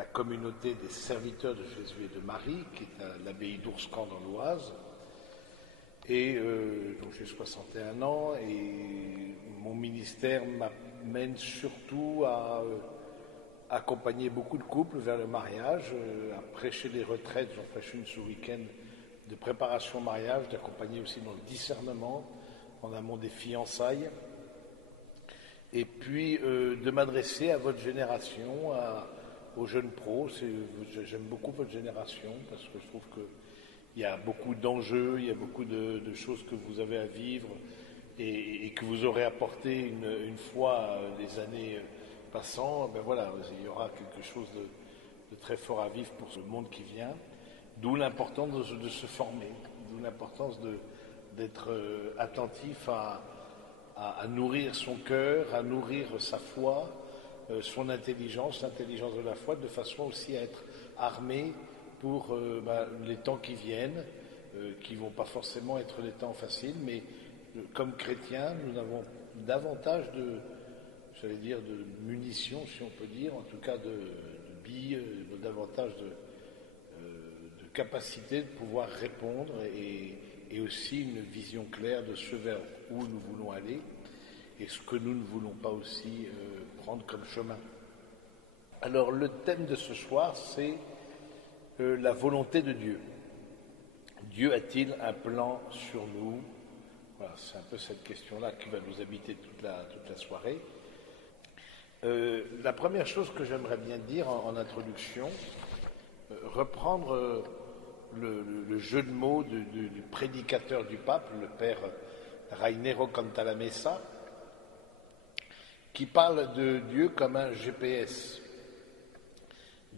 la communauté des serviteurs de Jésus et de Marie, qui est à l'abbaye d'Ourscan dans l'Oise. Et donc j'ai 61 ans et mon ministère m'amène surtout à accompagner beaucoup de couples vers le mariage, à prêcher des retraites, j'en prêche une ce week-end de préparation au mariage, d'accompagner aussi dans le discernement en amont des fiançailles, et puis de m'adresser à votre génération, aux jeunes pros. J'aime beaucoup votre génération parce que je trouve qu'il y a beaucoup d'enjeux, il y a beaucoup de choses que vous avez à vivre et que vous aurez apporté une fois les années passant. Ben voilà, il y aura quelque chose de très fort à vivre pour ce monde qui vient. D'où l'importance de se former, d'où l'importance d'être attentif à nourrir son cœur, à nourrir sa foi, son intelligence, l'intelligence de la foi, de façon aussi à être armé pour les temps qui viennent, qui ne vont pas forcément être des temps faciles, mais comme chrétiens, nous avons davantage de munitions, si on peut dire, en tout cas de billes, davantage de capacité de pouvoir répondre et aussi une vision claire de ce vers où nous voulons aller et ce que nous ne voulons pas aussi prendre comme chemin. Alors le thème de ce soir, c'est la volonté de Dieu. Dieu a-t-il un plan sur nous? Voilà, c'est un peu cette question-là qui va nous habiter toute la soirée. La première chose que j'aimerais bien dire en introduction, reprendre le jeu de mots du prédicateur du pape, le père Rainero Cantalamessa, qui parle de Dieu comme un GPS,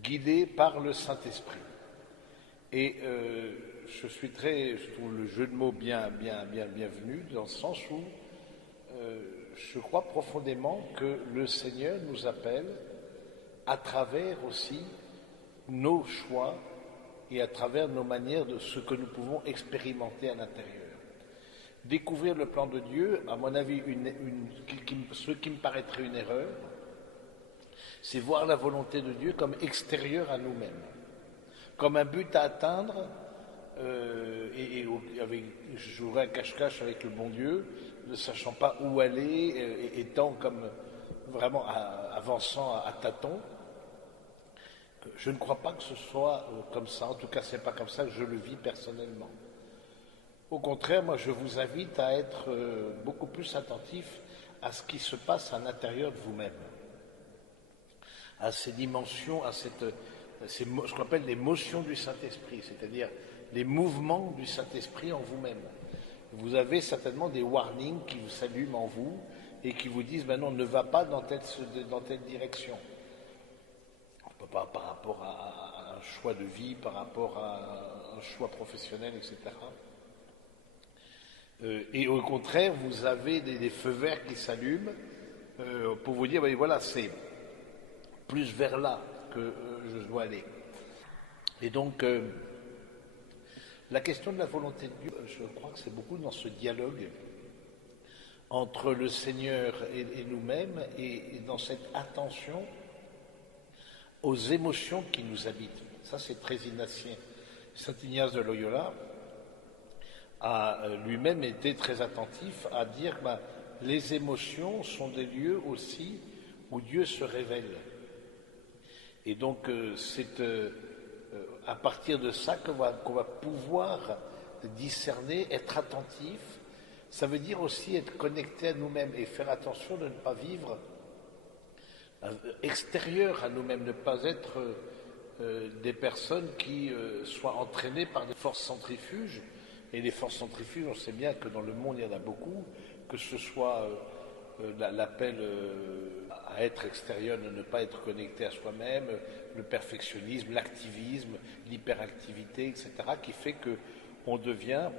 guidé par le Saint-Esprit. Et je trouve le jeu de mots bienvenu, dans le sens où je crois profondément que le Seigneur nous appelle à travers aussi nos choix et à travers nos manières de ce que nous pouvons expérimenter à l'intérieur. Découvrir le plan de Dieu, à mon avis, ce qui me paraîtrait une erreur, c'est voir la volonté de Dieu comme extérieure à nous-mêmes, comme un but à atteindre, jouer à cache-cache avec le bon Dieu, ne sachant pas où aller, étant comme vraiment avançant à tâtons. Je ne crois pas que ce soit comme ça, en tout cas c'est pas comme ça que je le vis personnellement. Au contraire, moi je vous invite à être beaucoup plus attentif à ce qui se passe à l'intérieur de vous-même, à ces dimensions, à ce qu'on appelle les motions du Saint-Esprit, c'est-à-dire les mouvements du Saint-Esprit en vous-même. Vous avez certainement des warnings qui vous s'allument en vous et qui vous disent, ben non, ne va pas dans telle direction. Par rapport à un choix de vie, par rapport à un choix professionnel, etc. Et au contraire, vous avez des feux verts qui s'allument pour vous dire, ben voilà, c'est plus vers là que je dois aller. Et donc, la question de la volonté de Dieu, je crois que c'est beaucoup dans ce dialogue entre le Seigneur et nous-mêmes et dans cette attention aux émotions qui nous habitent. Ça, c'est très ignatien. Saint Ignace de Loyola a lui-même été très attentif à dire que les émotions sont des lieux aussi où Dieu se révèle. Et donc, c'est à partir de ça qu'on va pouvoir discerner, être attentif. Ça veut dire aussi être connecté à nous-mêmes et faire attention de ne pas vivre extérieur à nous-mêmes, ne pas être des personnes qui soient entraînées par des forces centrifuges. Et les forces centrifuges, on sait bien que dans le monde il y en a beaucoup, que ce soit l'appel à être extérieur, de ne pas être connecté à soi-même, le perfectionnisme, l'activisme, l'hyperactivité, etc., qui fait qu'on devient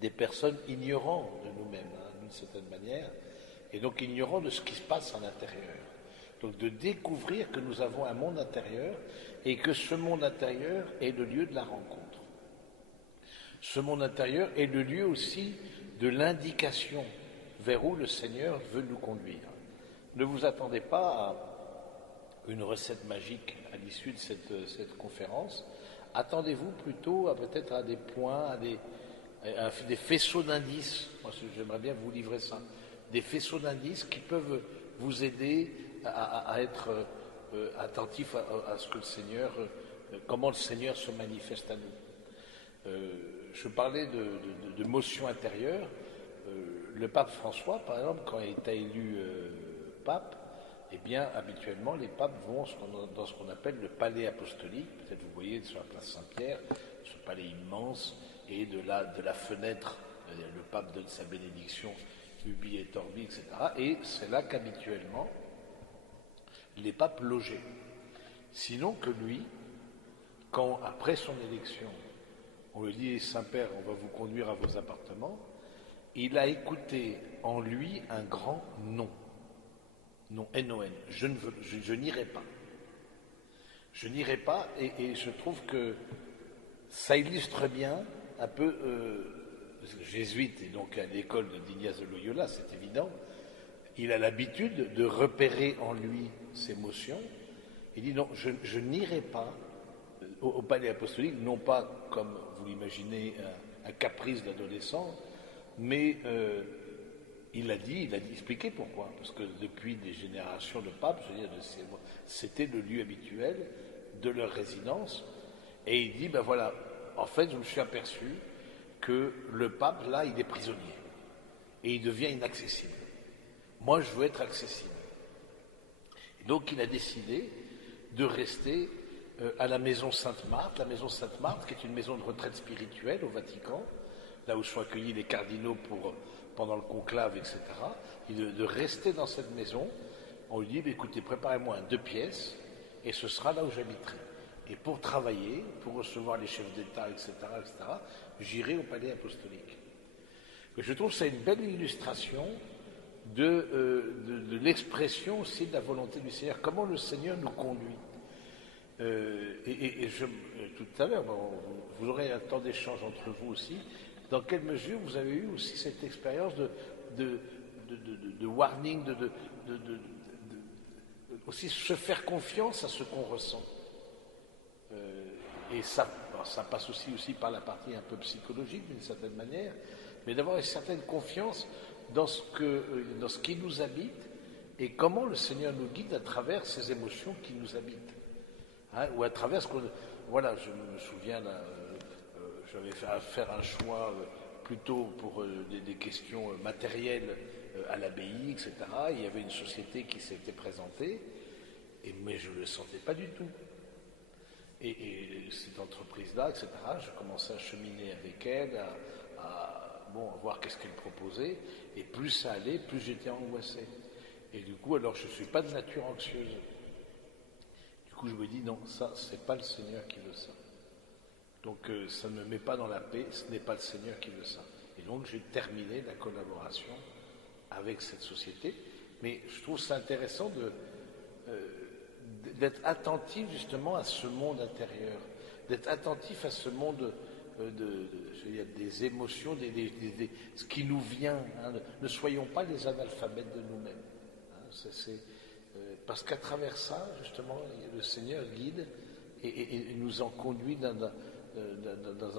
des personnes ignorantes de nous-mêmes, d'une certaine manière, et donc ignorants de ce qui se passe à l'intérieur. Donc de découvrir que nous avons un monde intérieur et que ce monde intérieur est le lieu de la rencontre. Ce monde intérieur est le lieu aussi de l'indication vers où le Seigneur veut nous conduire. Ne vous attendez pas une recette magique à l'issue de cette conférence. Attendez-vous plutôt peut-être à des points, à des faisceaux d'indices. Moi, j'aimerais bien vous livrer ça. Des faisceaux d'indices qui peuvent vous aider à être attentif à ce que le Seigneur, comment le Seigneur se manifeste à nous. Je parlais de motion intérieure. Le pape François, par exemple, quand il est élu pape, eh bien, habituellement, les papes vont dans ce qu'on appelle le palais apostolique. Peut-être vous voyez sur la place Saint-Pierre, ce palais immense, et de la fenêtre, le pape donne sa bénédiction, ubi et orbi, etc. Et c'est là qu'habituellement, les papes logeaient. Sinon que lui, quand, après son élection, on lui dit, Saint-Père, on va vous conduire à vos appartements, il a écouté en lui un grand non. Non, N-O-N. Je n'irai pas. Je n'irai pas, et je trouve que ça illustre bien un peu jésuite, et donc à l'école d'Ignace de Loyola, c'est évident. Il a l'habitude de repérer en lui ses émotions. Il dit non, je n'irai pas au palais apostolique, non pas comme vous l'imaginez un caprice d'adolescent, mais il a expliqué pourquoi. Parce que depuis des générations de papes, je veux dire, c'était le lieu habituel de leur résidence. Et il dit, ben voilà, en fait, je me suis aperçu que le pape, là, il est prisonnier. Et il devient inaccessible. Moi, je veux être accessible. Et donc, il a décidé de rester à la maison Sainte-Marthe. La maison Sainte-Marthe, qui est une maison de retraite spirituelle au Vatican, là où sont accueillis les cardinaux pendant le conclave, etc. Et de rester dans cette maison, on lui dit, écoutez, préparez-moi 2 pièces, et ce sera là où j'habiterai. Et pour travailler, pour recevoir les chefs d'État, etc., j'irai au palais apostolique. Et je trouve que c'est une belle illustration de l'expression aussi de la volonté du Seigneur. Comment le Seigneur nous conduit. Tout à l'heure, vous aurez un temps d'échange entre vous aussi. Dans quelle mesure vous avez eu aussi cette expérience de warning, aussi se faire confiance à ce qu'on ressent. Et ça passe aussi par la partie un peu psychologique d'une certaine manière, mais d'avoir une certaine confiance dans ce qui nous habite et comment le Seigneur nous guide à travers ces émotions qui nous habitent. Hein, ou à travers ce qu'on... Voilà, je me souviens, j'avais fait faire un choix plutôt pour des questions matérielles à l'abbaye, etc. Il y avait une société qui s'était présentée, mais je ne le sentais pas du tout. Et cette entreprise-là, etc., je commençais à cheminer avec elle, à voir qu'est-ce qu'elle proposait, et plus ça allait, plus j'étais angoissé. Et du coup, alors je ne suis pas de nature anxieuse. Du coup, je me dis, non, ça, c'est pas le Seigneur qui veut ça. Donc, ça ne me met pas dans la paix, ce n'est pas le Seigneur qui veut ça. Et donc, j'ai terminé la collaboration avec cette société. Mais je trouve ça intéressant d'être attentif justement à ce monde intérieur, d'être attentif à ce monde des émotions, ce qui nous vient. Hein. Ne soyons pas les analphabètes de nous-mêmes. Hein. Parce qu'à travers ça, justement, le Seigneur guide et nous en conduit dans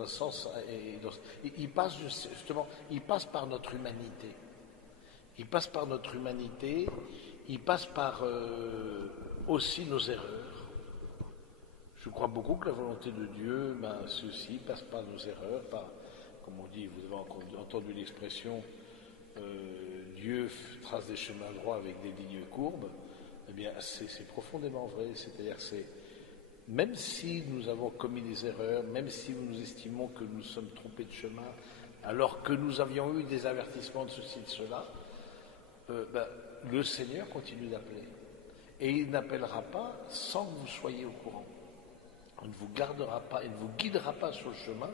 un sens. Il passe par notre humanité. Il passe par notre humanité, il passe par aussi nos erreurs. Je crois beaucoup que la volonté de Dieu, ceci passe par nos erreurs, comme on dit, vous avez entendu l'expression, Dieu trace des chemins droits avec des lignes courbes. Eh bien, c'est profondément vrai. C'est-à-dire, même si nous avons commis des erreurs, même si nous estimons que nous sommes trompés de chemin, alors que nous avions eu des avertissements de ceci, de cela, le Seigneur continue d'appeler. Et il n'appellera pas sans que vous soyez au courant. Il ne vous gardera pas, il ne vous guidera pas sur le chemin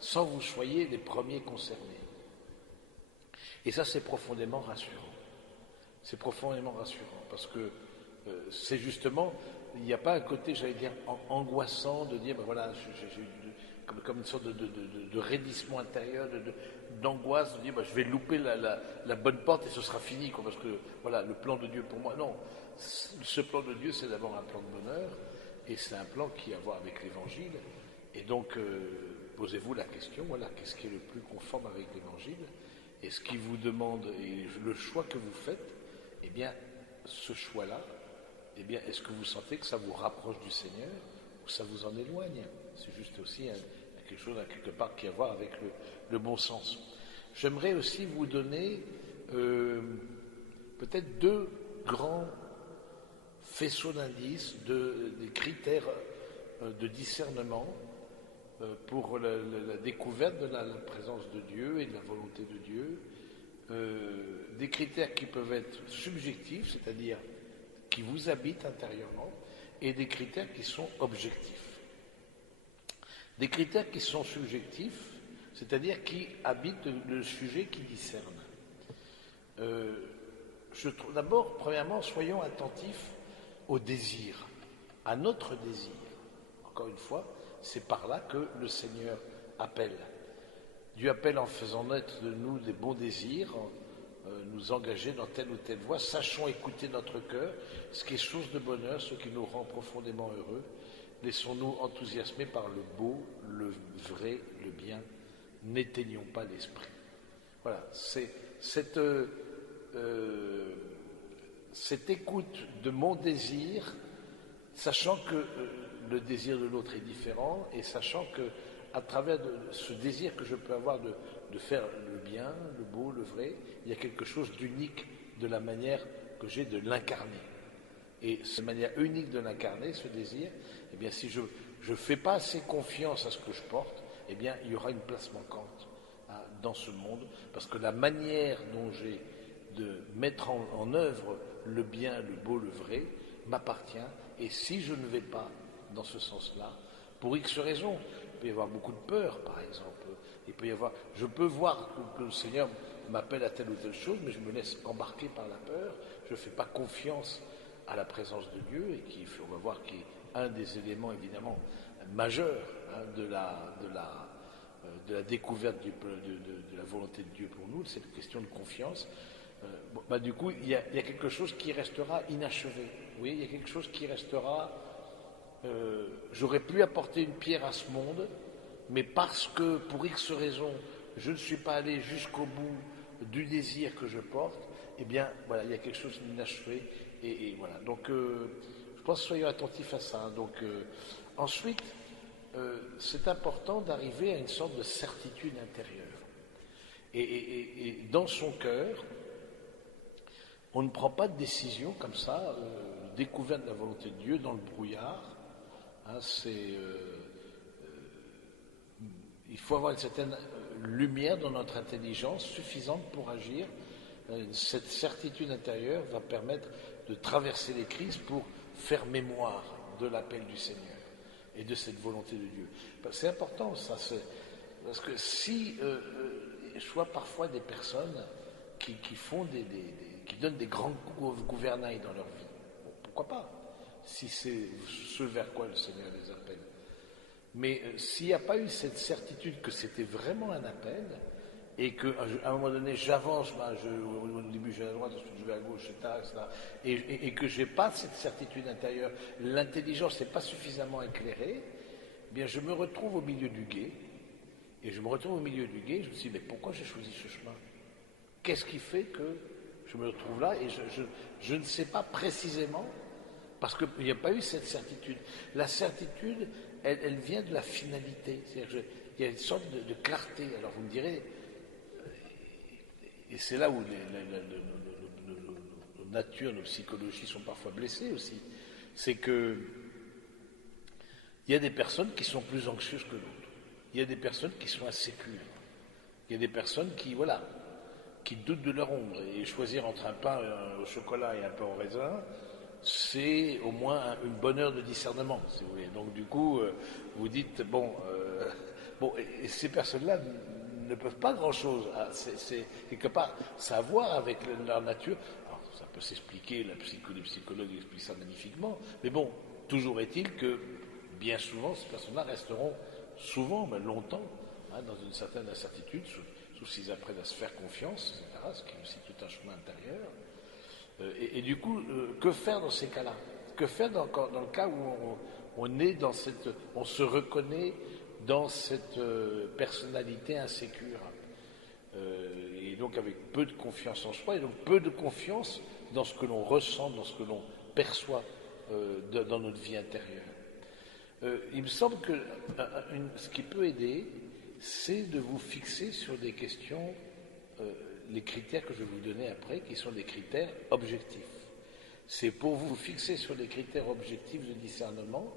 sans que vous soyez les premiers concernés. Et ça, c'est profondément rassurant. C'est profondément rassurant parce que c'est justement, il n'y a pas un côté, j'allais dire, angoissant de dire, comme une sorte de raidissement intérieur, d'angoisse, de dire je vais louper la bonne porte et ce sera fini, parce que voilà, le plan de Dieu pour moi. Non, ce plan de Dieu, c'est d'abord un plan de bonheur, et c'est un plan qui a à voir avec l'Évangile. Et donc, posez-vous la question, voilà, qu'est-ce qui est le plus conforme avec l'Évangile? Et ce qui vous demande, et le choix que vous faites, eh bien, ce choix-là, eh bien, est-ce que vous sentez que ça vous rapproche du Seigneur ou ça vous en éloigne? C'est juste aussi quelque chose, quelque part, qui a à voir avec le bon sens. J'aimerais aussi vous donner peut-être deux grands faisceaux d'indices, des critères de discernement pour la découverte de la présence de Dieu et de la volonté de Dieu, des critères qui peuvent être subjectifs, c'est-à-dire qui vous habitent intérieurement, et des critères qui sont objectifs. Des critères qui sont subjectifs, c'est-à-dire qui habitent le sujet qui discerne. D'abord, premièrement, soyons attentifs au désir, à notre désir. Encore une fois, c'est par là que le Seigneur appelle. Dieu appelle en faisant naître de nous des bons désirs, nous engager dans telle ou telle voie. Sachons écouter notre cœur, ce qui est source de bonheur, ce qui nous rend profondément heureux. Laissons-nous enthousiasmer par le beau, le vrai, le bien. N'éteignons pas l'esprit. Voilà, c'est cette écoute de mon désir, sachant que le désir de l'autre est différent, et sachant que à travers ce désir que je peux avoir de faire le bien, le beau, le vrai, il y a quelque chose d'unique de la manière que j'ai de l'incarner. Et cette manière unique de l'incarner, ce désir, eh bien, si je ne fais pas assez confiance à ce que je porte, eh bien, il y aura une place manquante dans ce monde, parce que la manière dont j'ai de mettre en œuvre le bien, le beau, le vrai, m'appartient, et si je ne vais pas dans ce sens-là, pour X raisons, il peut y avoir beaucoup de peur, par exemple, je peux voir que le Seigneur m'appelle à telle ou telle chose, mais je me laisse embarquer par la peur, je ne fais pas confiance à la présence de Dieu, et on va voir qui est un des éléments évidemment majeurs de la découverte de la volonté de Dieu pour nous, c'est une question de confiance. Du coup, il y a quelque chose qui restera inachevé. Oui, il y a quelque chose qui restera. J'aurais pu apporter une pierre à ce monde, mais parce que, pour X raisons, je ne suis pas allé jusqu'au bout du désir que je porte, eh bien, voilà, il y a quelque chose d'inachevé. Et voilà. Donc, je pense que soyons attentifs à ça. Donc, ensuite, c'est important d'arriver à une sorte de certitude intérieure. Et dans son cœur, on ne prend pas de décision comme ça, découverte de la volonté de Dieu dans le brouillard. Il faut avoir une certaine lumière dans notre intelligence suffisante pour agir. Cette certitude intérieure va permettre de traverser les crises pour faire mémoire de l'appel du Seigneur et de cette volonté de Dieu. C'est important, ça, parce que si je vois parfois des personnes qui donnent des grands gouvernails dans leur vie, bon, pourquoi pas, si c'est ce vers quoi le Seigneur les appelle. Mais s'il n'y a pas eu cette certitude que c'était vraiment un appel, et qu'à un moment donné j'avance, au début je vais à droite, ensuite je vais à gauche, etc. Et que je n'ai pas cette certitude intérieure, l'intelligence n'est pas suffisamment éclairée, eh bien je me retrouve au milieu du gué, et je me retrouve au milieu du gué, je me dis, mais pourquoi j'ai choisi ce chemin? Qu'est-ce qui fait que je me retrouve là? Et je ne sais pas précisément, parce qu'il n'y a pas eu cette certitude. La certitude, elle vient de la finalité, c'est-à-dire qu'il y a une sorte de clarté. Alors vous me direz, et c'est là où nos natures, nos psychologies sont parfois blessées aussi, c'est que il y a des personnes qui sont plus anxieuses que d'autres. Il y a des personnes qui sont insécures. Il y a des personnes qui doutent de leur ombre. Et choisir entre un pain au chocolat et un pain au raisin, c'est au moins une bonne heure de discernement, si vous voulez. Donc du coup, vous dites, et ces personnes-là ne peuvent pas grand-chose. C'est quelque part, ça a à voir avec leur nature. Alors, ça peut s'expliquer, les psychologues expliquent ça magnifiquement, mais bon, toujours est-il que bien souvent, ces personnes-là resteront souvent, mais longtemps, dans une certaine incertitude, sauf s'ils apprennent à se faire confiance, etc., ce qui est aussi tout un chemin intérieur. Et du coup, que faire dans ces cas-là? Que faire dans le cas où on est dans on se reconnaît dans cette personnalité insécure, et donc avec peu de confiance en soi, et donc peu de confiance dans ce que l'on ressent, dans ce que l'on perçoit dans notre vie intérieure. Il me semble que ce qui peut aider, c'est de vous fixer sur des questions, les critères que je vais vous donner après, qui sont des critères objectifs. C'est pour vous fixer sur des critères objectifs de discernement,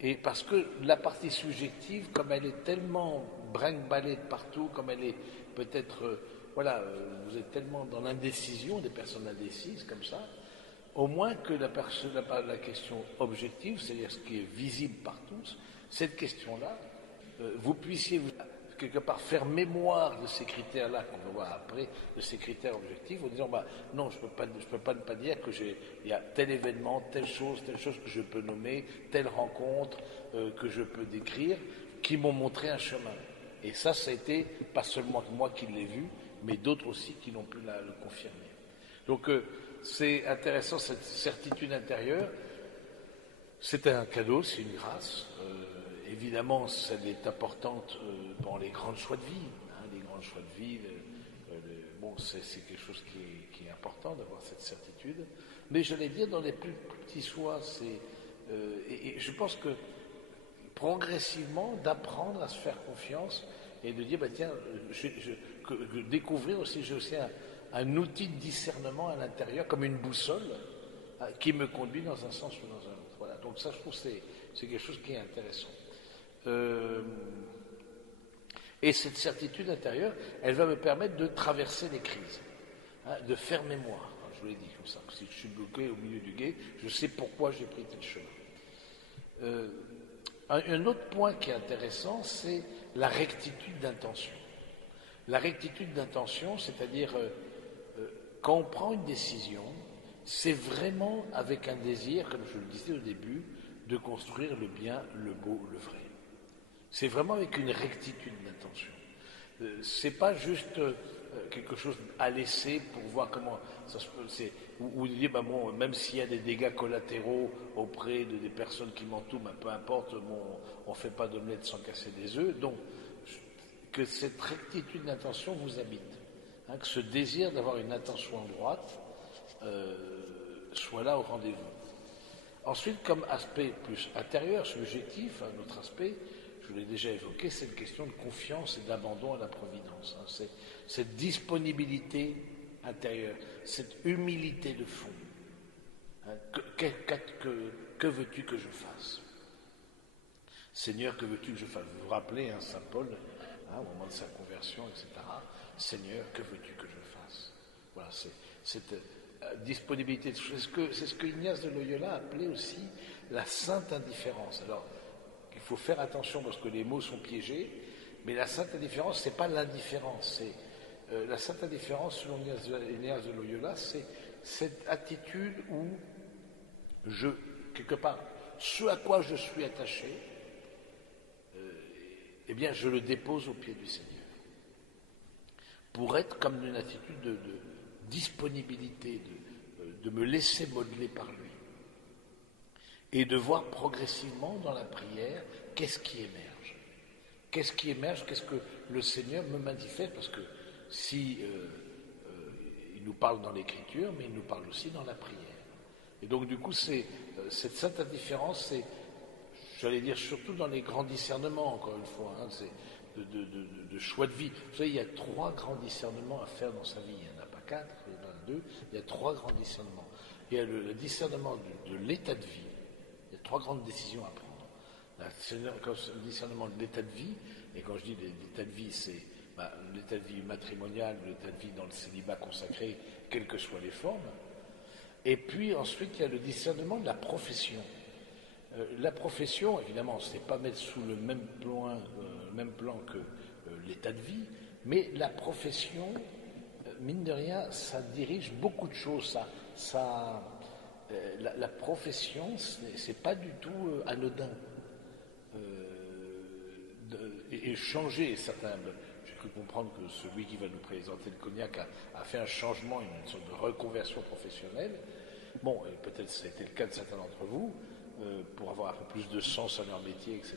et parce que la partie subjective, comme elle est tellement brinque-ballée de partout, comme elle est peut-être, vous êtes tellement dans l'indécision, des personnes indécises comme ça, au moins que la question objective, c'est-à-dire ce qui est visible par tous, cette question-là, vous puissiez quelque part faire mémoire de ces critères-là qu'on va voir après, de ces critères objectifs, en disant non, je peux pas ne pas dire que il y a tel événement, telle chose que je peux nommer, telle rencontre que je peux décrire, qui m'ont montré un chemin. Et ça a été pas seulement moi qui l'ai vu, mais d'autres aussi qui l'ont pu le confirmer. Donc c'est intéressant, cette certitude intérieure. C'est un cadeau, c'est une grâce. Évidemment, elle est importante dans les grands choix de vie. Les grands choix de vie, c'est quelque chose qui est important d'avoir cette certitude. Mais j'allais dire, dans les plus petits choix, et je pense que progressivement, d'apprendre à se faire confiance et de dire, découvrir aussi, j'ai aussi un outil de discernement à l'intérieur, comme une boussole, qui me conduit dans un sens ou dans un autre. Voilà. Donc ça, je trouve que c'est quelque chose qui est intéressant. Et cette certitude intérieure, elle va me permettre de traverser les crises, de faire mémoire. Je vous l'ai dit comme ça. Si je suis bloqué au milieu du gué, je sais pourquoi j'ai pris tel chemin. Un autre point qui est intéressant, c'est la rectitude d'intention. La rectitude d'intention, c'est-à-dire quand on prend une décision, c'est vraiment avec un désir, comme je le disais au début, de construire le bien, le beau, le vrai. C'est vraiment avec une rectitude d'intention. C'est pas juste quelque chose à laisser pour voir comment ça se peut. Ou dire, même s'il y a des dégâts collatéraux auprès des personnes qui m'entourent, peu importe, on ne fait pas d'omelette sans casser des œufs. Donc, que cette rectitude d'intention vous habite. Que ce désir d'avoir une intention droite soit là au rendez-vous. Ensuite, comme aspect plus intérieur, subjectif, un autre aspect, je l'ai déjà évoqué, c'est une question de confiance et d'abandon à la providence. C'est cette disponibilité intérieure, cette humilité de fond. Que veux-tu que je fasse? Seigneur, que veux-tu que je fasse? Vous vous rappelez, Saint Paul, au moment de sa conversion, etc. Seigneur, que veux-tu que je fasse? Voilà, c'est cette disponibilité. C'est ce que Ignace de Loyola appelait aussi la sainte indifférence. Alors, il faut faire attention parce que les mots sont piégés, mais la sainte indifférence, c'est pas l'indifférence. La sainte indifférence, selon Ignace de Loyola, c'est cette attitude où quelque part, ce à quoi je suis attaché, je le dépose au pied du Seigneur. Pour être comme une attitude de disponibilité, de me laisser modeler par lui. Et de voir progressivement dans la prière qu'est-ce qui émerge. Qu'est-ce qui émerge, qu'est-ce que le Seigneur me manifeste, parce que il nous parle dans l'Écriture, mais il nous parle aussi dans la prière. Et donc du coup, cette sainte indifférence, c'est, j'allais dire, surtout dans les grands discernements, encore une fois, c'est de choix de vie. Vous savez, il y a 3 grands discernements à faire dans sa vie. Il n'y en a pas 4, il y en a 2, il y a 3 grands discernements. Il y a le discernement de l'état de vie. Il y a 3 grandes décisions à prendre. Le discernement de l'état de vie, et quand je dis l'état de vie, c'est l'état de vie matrimonial, l'état de vie dans le célibat consacré, quelles que soient les formes. Et puis ensuite, il y a le discernement de la profession. La profession, évidemment, ce n'est pas mettre sous le même plan que l'état de vie, mais la profession, mine de rien, ça dirige beaucoup de choses. La profession, c'est pas du tout anodin. et changer certains. J'ai cru comprendre que celui qui va nous présenter le cognac a fait un changement, une sorte de reconversion professionnelle. Bon, peut-être ça a été le cas de certains d'entre vous, pour avoir un peu plus de sens à leur métier, etc.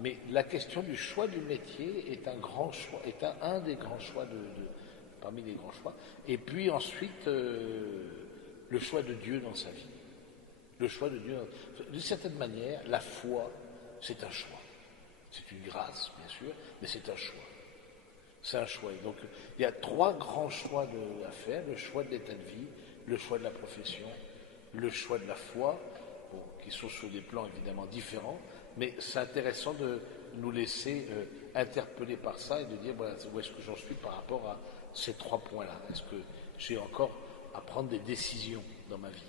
Mais la question du choix du métier est un grand choix, est un des grands choix parmi les grands choix. Et puis ensuite, le choix de Dieu dans sa vie. Le choix de Dieu. D'une certaine manière, la foi, c'est un choix. C'est une grâce, bien sûr, mais c'est un choix. C'est un choix. Et donc, il y a 3 grands choix à faire. Le choix de l'état de vie, le choix de la profession, le choix de la foi, bon, qui sont sur des plans évidemment différents, mais c'est intéressant de nous laisser interpeller par ça et de dire voilà, où est-ce que j'en suis par rapport à ces 3 points-là. Est-ce que j'ai encore à prendre des décisions dans ma vie?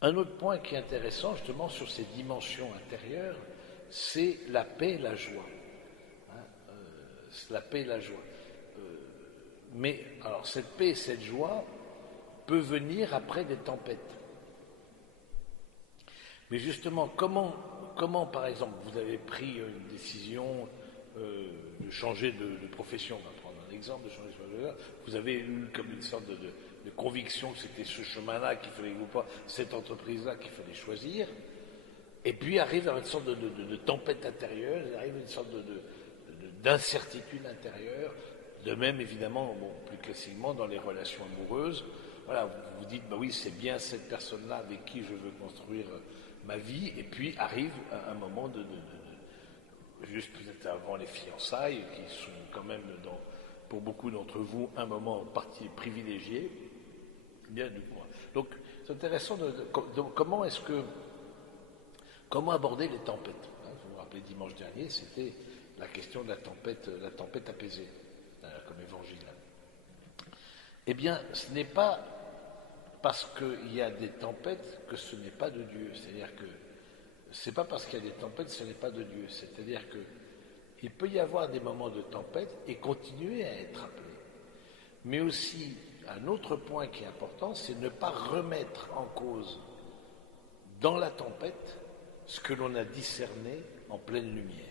Un autre point qui est intéressant justement sur ces dimensions intérieures, c'est la paix et la joie. La paix et la joie. Mais alors cette paix et cette joie peut venir après des tempêtes. Mais justement, comment par exemple, vous avez pris une décision de changer de profession, on va prendre un exemple, de changer de profession, vous avez eu comme une sorte de conviction que c'était ce chemin-là qu'il fallait, ou pas, cette entreprise-là qu'il fallait choisir, et puis arrive une sorte de tempête intérieure, arrive une sorte d'incertitude intérieure, de même évidemment, bon, plus classiquement dans les relations amoureuses, voilà, vous vous dites, bah oui, c'est bien cette personne-là avec qui je veux construire ma vie, et puis arrive un moment juste peut-être avant les fiançailles, qui sont quand même pour beaucoup d'entre vous un moment en partie privilégié. Bien, donc c'est intéressant comment aborder les tempêtes. Vous vous rappelez dimanche dernier, c'était la question de la tempête apaisée, comme évangile. Eh bien, ce n'est pas parce qu'il y a des tempêtes que ce n'est pas de Dieu. C'est-à-dire que c'est pas parce qu'il y a des tempêtes que ce n'est pas de Dieu. C'est-à-dire que il peut y avoir des moments de tempête et continuer à être appelé. Mais aussi, un autre point qui est important, c'est ne pas remettre en cause dans la tempête ce que l'on a discerné en pleine lumière.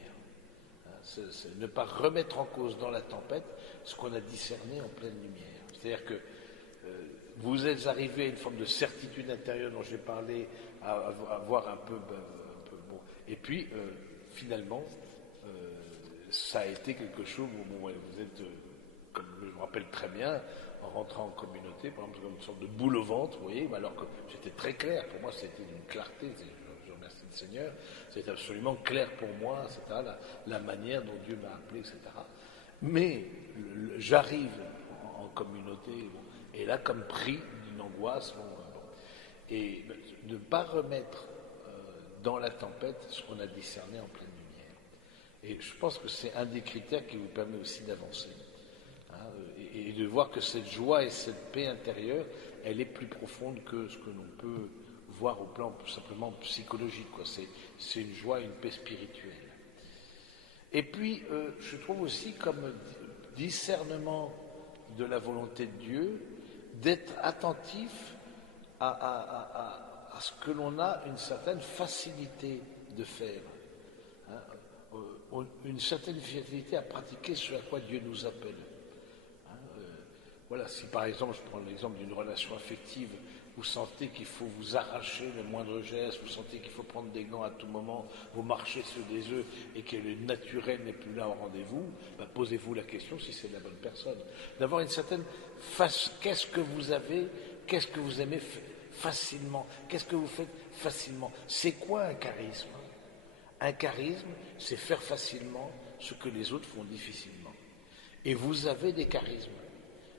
C'est ne pas remettre en cause dans la tempête ce qu'on a discerné en pleine lumière. C'est-à-dire que vous êtes arrivé à une forme de certitude intérieure dont j'ai parlé, à voir un peu bon. Et puis, finalement, ça a été quelque chose où vous êtes, comme je me rappelle très bien, en rentrant en communauté, par exemple, comme une sorte de boule au ventre, vous voyez, alors que c'était très clair. Pour moi, c'était d'une clarté. Je remercie le Seigneur. C'était absolument clair pour moi, etc., la manière dont Dieu m'a appelé, etc. Mais j'arrive en communauté, et là, comme pris d'une angoisse, et ne pas remettre dans la tempête ce qu'on a discerné en pleine lumière. Et je pense que c'est un des critères qui vous permet aussi d'avancer. Et de voir que cette joie et cette paix intérieure, elle est plus profonde que ce que l'on peut voir au plan simplement psychologique. C'est une joie, une paix spirituelle. Et puis, je trouve aussi comme discernement de la volonté de Dieu, d'être attentif à ce que l'on a une certaine facilité de faire, une certaine facilité à pratiquer ce à quoi Dieu nous appelle. Voilà, si par exemple, je prends l'exemple d'une relation affective, vous sentez qu'il faut vous arracher le moindre geste, vous sentez qu'il faut prendre des gants à tout moment, vous marchez sur des œufs et que le naturel n'est plus là au rendez-vous, posez-vous la question si c'est la bonne personne. D'avoir une certaine qu'est-ce que vous aimez facilement, qu'est-ce que vous faites facilement. C'est quoi un charisme? Un charisme, c'est faire facilement ce que les autres font difficilement. Et vous avez des charismes.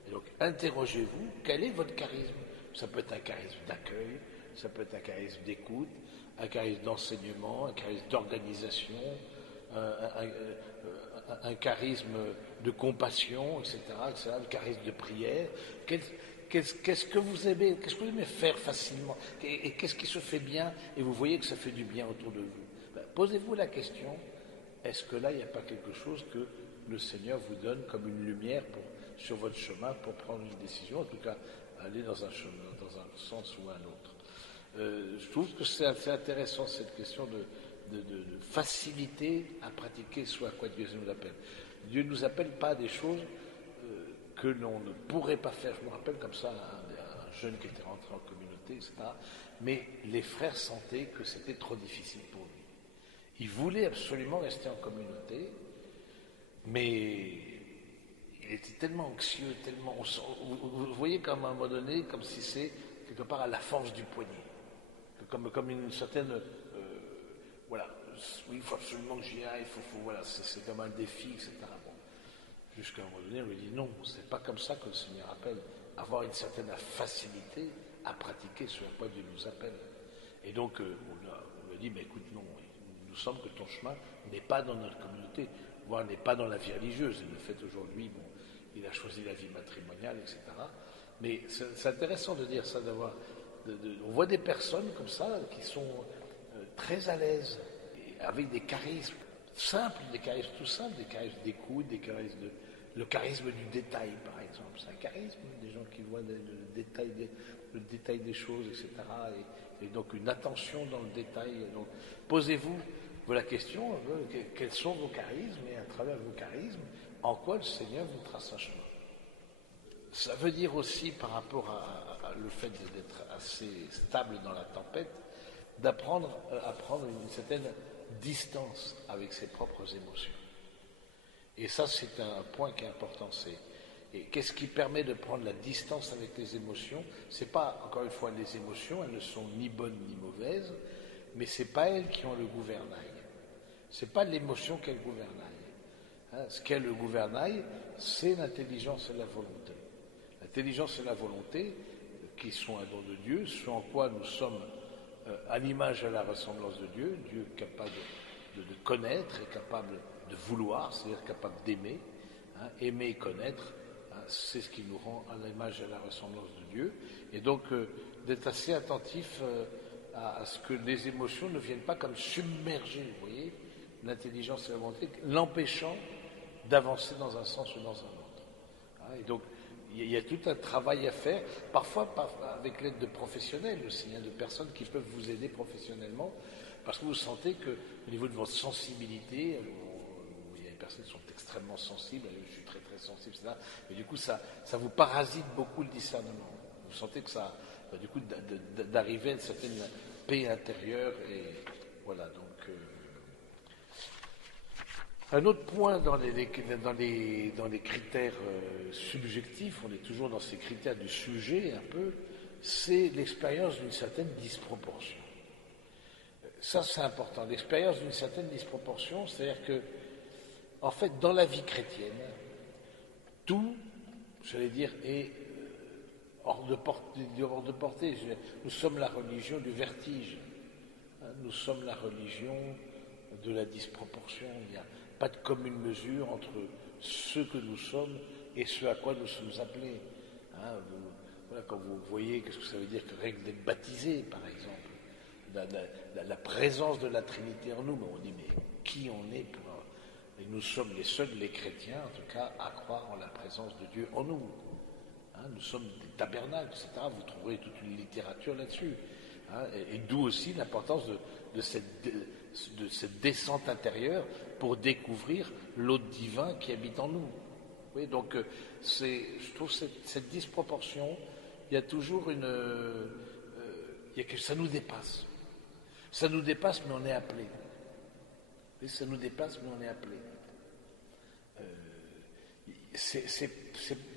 Et donc, interrogez-vous, quel est votre charisme? Ça peut être un charisme d'accueil, ça peut être un charisme d'écoute, un charisme d'enseignement, un charisme d'organisation, un charisme de compassion, etc., un charisme de prière. Qu'est-ce que vous aimez? Qu'est-ce que vous aimez faire facilement? Et qu'est-ce qui se fait bien? Et vous voyez que ça fait du bien autour de vous. Posez-vous la question, est-ce que là, il n'y a pas quelque chose que le Seigneur vous donne comme une lumière sur votre chemin pour prendre une décision, en tout cas aller dans un chemin, dans un sens ou un autre. Je trouve que c'est assez intéressant cette question de facilité à pratiquer ce à quoi Dieu nous appelle. Dieu ne nous appelle pas à des choses que l'on ne pourrait pas faire. Je me rappelle comme ça un jeune qui était rentré en communauté, etc. Mais les frères sentaient que c'était trop difficile pour lui. Il voulait absolument rester en communauté, mais il était tellement anxieux, tellement... Vous voyez comme à un moment donné, comme si c'est quelque part à la force du poignet. Comme une certaine... voilà, oui, il faut absolument que j'y aille, voilà, c'est comme un défi, etc. Bon. Jusqu'à un moment donné, on lui dit non, c'est pas comme ça que le Seigneur appelle. Avoir une certaine facilité à pratiquer ce à quoi Dieu nous appelle. Et donc, on lui a dit, mais écoute, non, nous sommes que ton chemin n'est pas dans notre communauté, voire n'est pas dans la vie religieuse. Et le fait aujourd'hui, bon, il a choisi la vie matrimoniale, etc. Mais c'est intéressant de dire ça, on voit des personnes comme ça qui sont très à l'aise, avec des charismes simples, des charismes tout simples, des charismes d'écoute, le charisme du détail, par exemple. C'est un charisme, des gens qui voient le détail des choses, etc. Et donc une attention dans le détail. Donc, posez-vous la question, quels sont vos charismes, et à travers vos charismes, en quoi le Seigneur vous trace un chemin. Ça veut dire aussi, par rapport à le fait d'être assez stable dans la tempête, d'apprendre à prendre une certaine distance avec ses propres émotions. Et ça, c'est un point qui est important. Et qu'est-ce qui permet de prendre la distance avec les émotions? C'est pas, encore une fois, les émotions, elles ne sont ni bonnes ni mauvaises, mais c'est pas elles qui ont le gouvernail. C'est pas l'émotion qui a le gouvernail. Ce qu'est le gouvernail, c'est l'intelligence et la volonté. L'intelligence et la volonté, qui sont un don de Dieu, ce en quoi nous sommes à l'image et à la ressemblance de Dieu, Dieu capable de connaître et capable de vouloir, c'est-à-dire capable d'aimer, aimer et connaître, c'est ce qui nous rend à l'image et à la ressemblance de Dieu. Et donc d'être assez attentif à ce que les émotions ne viennent pas comme submerger, vous voyez, l'intelligence et la volonté, l'empêchant d'avancer dans un sens ou dans un autre. Et donc il y a tout un travail à faire, parfois avec l'aide de professionnels aussi, de personnes qui peuvent vous aider professionnellement, parce que vous sentez qu'au niveau de votre sensibilité, il y a des personnes qui sont extrêmement sensibles, je suis très très sensible, etc. Mais du coup, ça vous parasite beaucoup le discernement. Vous sentez que ça, du coup, d'arriver à une certaine paix intérieure, et voilà, donc... Un autre point dans les critères subjectifs, on est toujours dans ces critères du sujet un peu, c'est l'expérience d'une certaine disproportion. Ça, c'est important. L'expérience d'une certaine disproportion, c'est-à-dire que, en fait, dans la vie chrétienne, tout, j'allais dire, est hors de portée. Nous sommes la religion du vertige. Nous sommes la religion de la disproportion. Il n'y a pas de commune mesure entre ce que nous sommes et ce à quoi nous sommes appelés. Voilà, quand vous voyez, qu'est-ce que ça veut dire que rien que d'être baptisé, par exemple, la présence de la Trinité en nous, on dit, mais qui on est pour... Et nous sommes les seuls, les chrétiens, en tout cas, à croire en la présence de Dieu en nous. Nous sommes des tabernacles, etc. Vous trouverez toute une littérature là-dessus. Et d'où aussi l'importance de cette descente intérieure pour découvrir l'hôte divin qui habite en nous. Oui, donc je trouve cette disproportion, il y a toujours ça nous dépasse. Ça nous dépasse, mais on est appelé. Et ça nous dépasse, mais on est appelé.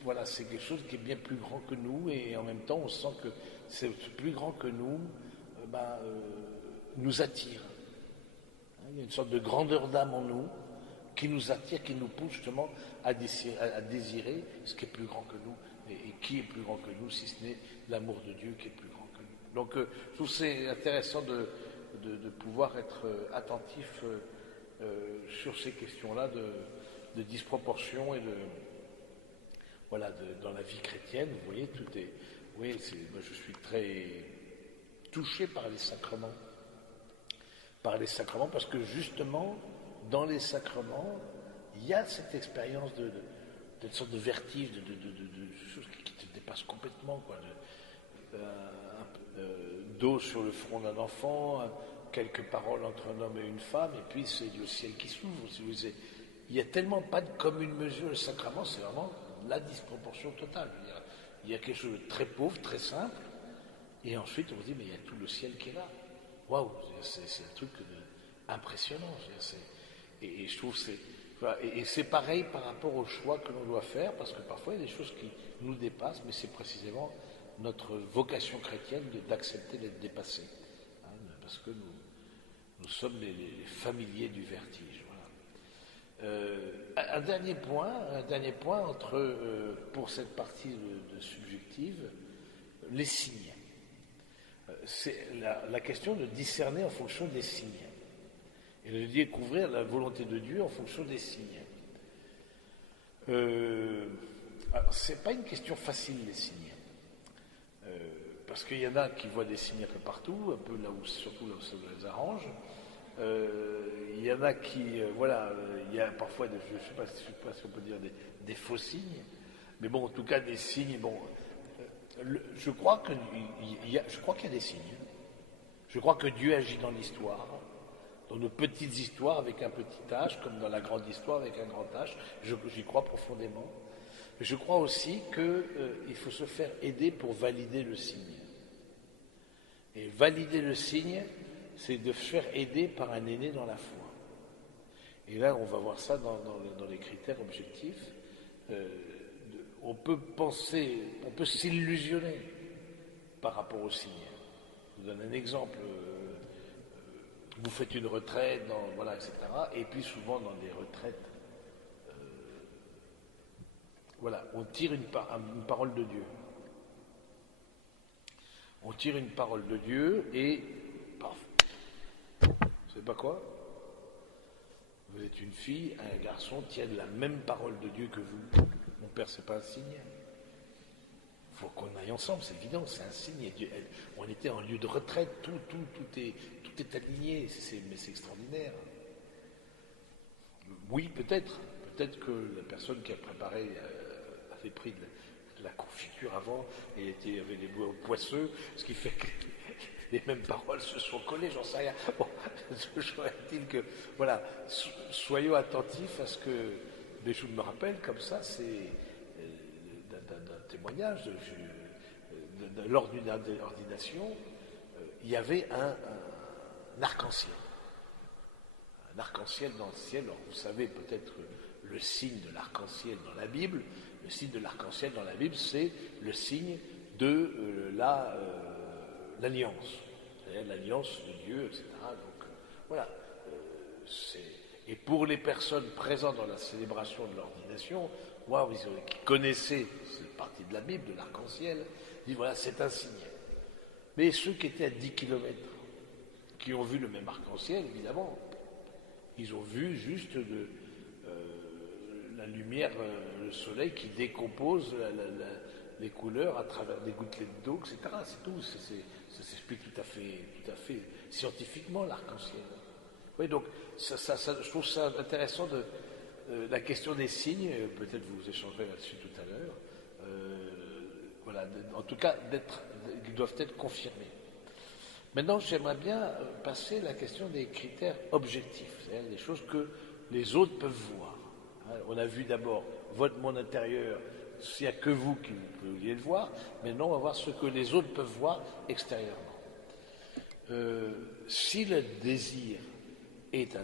Voilà, c'est quelque chose qui est bien plus grand que nous, et en même temps on sent que c'est plus grand que nous, nous attire. Il y a une sorte de grandeur d'âme en nous qui nous attire, qui nous pousse justement à désirer ce qui est plus grand que nous. Et qui est plus grand que nous, si ce n'est l'amour de Dieu qui est plus grand que nous. Donc je trouve que c'est intéressant de pouvoir être attentif sur ces questions-là de disproportion et dans la vie chrétienne. Vous voyez, moi je suis très touché par les sacrements. Parce que justement, dans les sacrements, il y a cette expérience d'une sorte de vertige, de choses qui te dépassent complètement, quoi. D'eau sur le front d'un enfant, quelques paroles entre un homme et une femme, et puis c'est le ciel qui s'ouvre. Si vous voulez. Il n'y a tellement pas de commune mesure. Le sacrement, c'est vraiment la disproportion totale. Il y a quelque chose de très pauvre, très simple, et ensuite on se dit, mais il y a tout le ciel qui est là. Waouh, c'est un truc impressionnant. Et je trouve que c'est... Voilà, et c'est pareil par rapport au choix que l'on doit faire, parce que parfois il y a des choses qui nous dépassent, mais c'est précisément notre vocation chrétienne d'accepter d'être dépassé. Hein, parce que nous sommes les familiers du vertige. Voilà. Un dernier point pour cette partie de subjective, les signes. C'est la question de discerner en fonction des signes. Et de découvrir la volonté de Dieu en fonction des signes. Alors, c'est pas une question facile, les signes. Parce qu'il y en a qui voient des signes un peu partout, un peu surtout là où ça les arrange. Il y en a qui, il y a parfois, je ne sais pas si on peut dire des faux signes, mais bon, en tout cas des signes. Bon, je crois qu'il y a des signes. Je crois que Dieu agit dans l'histoire, dans nos petites histoires avec un petit H, comme dans la grande histoire avec un grand H. J'y crois profondément. Je crois aussi qu'il faut se faire aider pour valider le signe. Et valider le signe, c'est de se faire aider par un aîné dans la foi. Et là, on va voir ça dans les critères objectifs. On peut s'illusionner par rapport au signe. Je vous donne un exemple. Vous faites une retraite, etc. Et puis souvent dans des retraites, on tire une parole de Dieu. On tire une parole de Dieu et paf. Vous savez pas quoi? Vous êtes une fille, un garçon tiennent la même parole de Dieu que vous. Mon père, c'est pas un signe. Il faut qu'on aille ensemble, c'est évident, c'est un signe. On était en lieu de retraite, tout est aligné, mais c'est extraordinaire. Oui, peut-être que la personne qui a préparé avait pris de la confiture avant et avait les doigts poisseux, ce qui fait que les mêmes paroles se sont collées, j'en sais rien. Bon, toujours est-il que, soyons attentifs à ce que des choses me rappellent, comme ça, c'est d'un témoignage de l'ordination, il y avait un arc-en-ciel. Un arc-en-ciel dans le ciel. Alors vous savez peut-être le signe de l'arc-en-ciel dans la Bible. Le signe de l'arc-en-ciel dans la Bible, c'est le signe de l'alliance. C'est-à-dire l'alliance de Dieu, etc. Donc et pour les personnes présentes dans la célébration de l'ordination, qui connaissaient cette partie de la Bible, de l'arc-en-ciel, disent c'est un signe. Mais ceux qui étaient à 10 kilomètres, qui ont vu le même arc-en-ciel, évidemment, ils ont vu juste la lumière, le soleil qui décompose les couleurs à travers des gouttelettes d'eau, etc. C'est tout. Ça s'explique tout à fait scientifiquement, l'arc-en-ciel. Oui, donc je trouve ça intéressant la question des signes, peut-être vous échangerez là-dessus tout à l'heure, en tout cas, ils doivent être confirmés. Maintenant, j'aimerais bien passer à la question des critères objectifs, c'est-à-dire des choses que les autres peuvent voir. On a vu d'abord votre monde intérieur, s'il n'y a que vous qui pouviez le voir, maintenant on va voir ce que les autres peuvent voir extérieurement. Si le désir est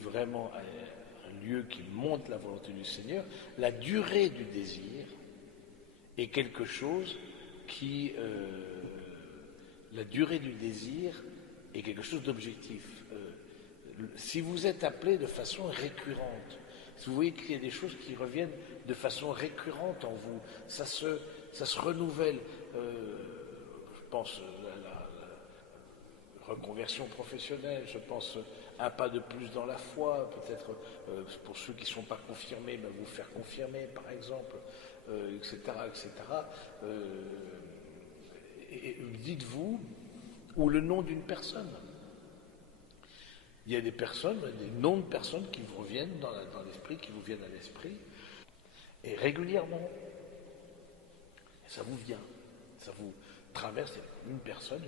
vraiment un lieu qui montre la volonté du Seigneur, la durée du désir est quelque chose la durée du désir est quelque chose d'objectif. Si vous êtes appelé de façon récurrente, si vous voyez qu'il y a des choses qui reviennent de façon récurrente en vous, ça se renouvelle. Je pense à la reconversion professionnelle, je pense un pas de plus dans la foi, peut-être pour ceux qui ne sont pas confirmés, vous faire confirmer par exemple, etc. Et dites-vous, ou le nom d'une personne. Il y a des noms de personnes qui vous reviennent dans l'esprit, qui vous viennent à l'esprit, et régulièrement. Et ça vous vient, ça vous traverse une personne,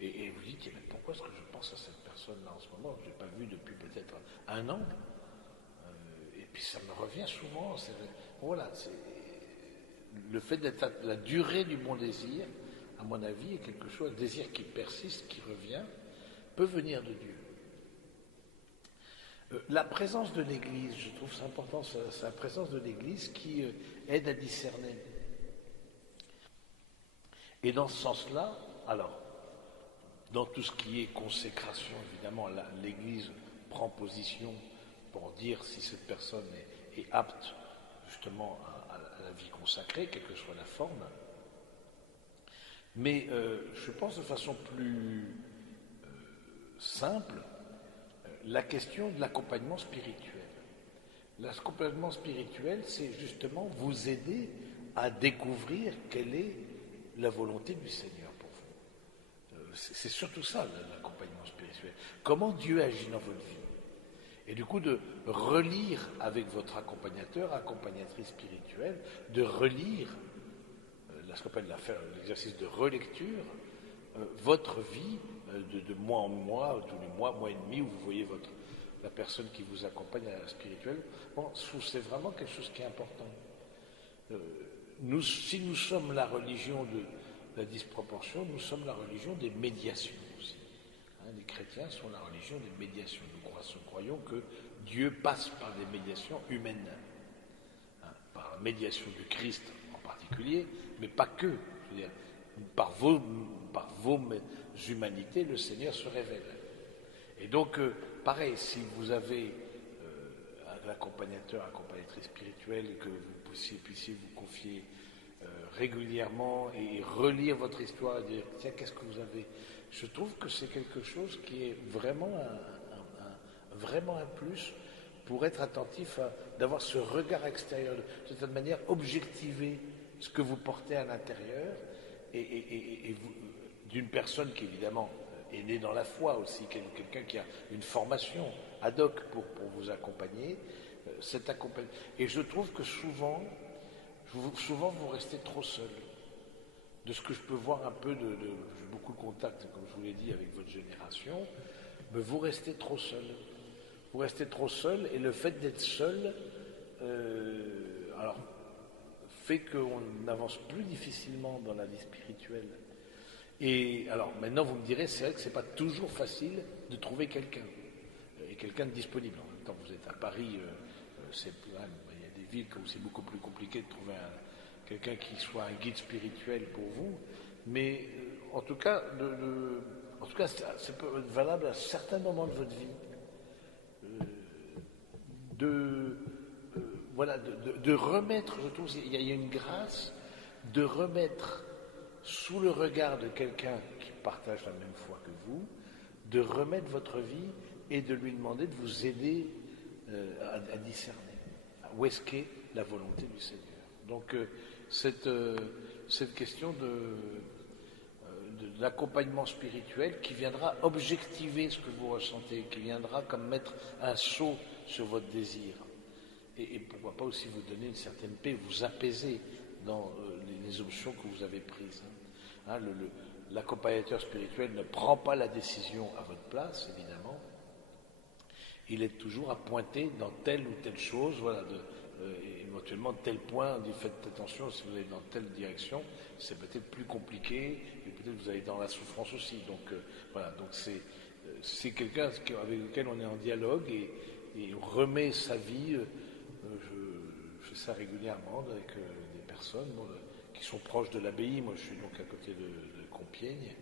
et vous dites, pourquoi est-ce que je pense à cette personne? personne là en ce moment, je n'ai pas vu depuis peut-être un an, et puis ça me revient souvent. Voilà, le fait d'être la durée du bon désir, à mon avis, est quelque chose, un désir qui persiste, qui revient, peut venir de Dieu. La présence de l'Église, je trouve ça important, c'est la présence de l'Église qui aide à discerner. Et dans ce sens-là, alors, dans tout ce qui est consécration, évidemment, l'Église prend position pour dire si cette personne est apte justement à la vie consacrée, quelle que soit la forme. Mais je pense de façon plus simple, la question de l'accompagnement spirituel. L'accompagnement spirituel, c'est justement vous aider à découvrir quelle est la volonté du Seigneur pour vous. C'est surtout ça, l'accompagnement spirituel. Comment Dieu agit dans votre vie. Et du coup, de relire avec votre accompagnateur, accompagnatrice spirituelle, de relire, ce qu'on appelle l'exercice de relecture, votre vie de mois en mois, tous les mois, mois et demi, où vous voyez la personne qui vous accompagne à la spirituelle. Bon, c'est vraiment quelque chose qui est important. Si nous sommes la religion de la disproportion, nous sommes la religion des médiations aussi. Les chrétiens sont la religion des médiations. Nous croyons que Dieu passe par des médiations humaines, par la médiation du Christ en particulier, mais pas que. Je veux dire, par vos humanités, le Seigneur se révèle. Et donc, pareil, si vous avez un accompagnateur, accompagnatrice spirituelle, et que vous puissiez vous confier régulièrement et relire votre histoire et dire, tiens, qu'est-ce que vous avez? Je trouve que c'est quelque chose qui est vraiment un plus pour être attentif, d'avoir ce regard extérieur, de cette manière objectiver ce que vous portez à l'intérieur, et d'une personne qui évidemment est née dans la foi aussi, quelqu'un qui a une formation ad hoc pour vous accompagner, et je trouve que souvent vous restez trop seul. De ce que je peux voir un peu, j'ai beaucoup de contacts, comme je vous l'ai dit, avec votre génération, mais vous restez trop seul. Vous restez trop seul, et le fait d'être seul, alors, fait qu'on avance plus difficilement dans la vie spirituelle. Et alors, maintenant, vous me direz, c'est vrai que c'est pas toujours facile de trouver quelqu'un, et quelqu'un de disponible. En même temps, vous êtes à Paris, il y a des villes où c'est beaucoup plus compliqué de trouver quelqu'un qui soit un guide spirituel pour vous, mais en tout cas, c'est valable à certains moments de votre vie, de remettre, je trouve, il y a une grâce de remettre sous le regard de quelqu'un qui partage la même foi que vous, de remettre votre vie et de lui demander de vous aider à discerner où est-ce qu'est la volonté du Seigneur. Donc, cette question de l'accompagnement spirituel qui viendra objectiver ce que vous ressentez, qui viendra comme mettre un sceau sur votre désir, et pourquoi pas aussi vous donner une certaine paix, vous apaiser dans les options que vous avez prises. L'accompagnateur spirituel ne prend pas la décision à votre place, évidemment. Il est toujours à pointer dans telle ou telle chose, éventuellement tel point, faites attention, si vous allez dans telle direction, c'est peut-être plus compliqué, et peut-être vous allez dans la souffrance aussi. Donc donc c'est quelqu'un avec lequel on est en dialogue, et on remet sa vie. Je fais ça régulièrement avec des personnes qui sont proches de l'abbaye. Moi, je suis donc à côté de Compiègne,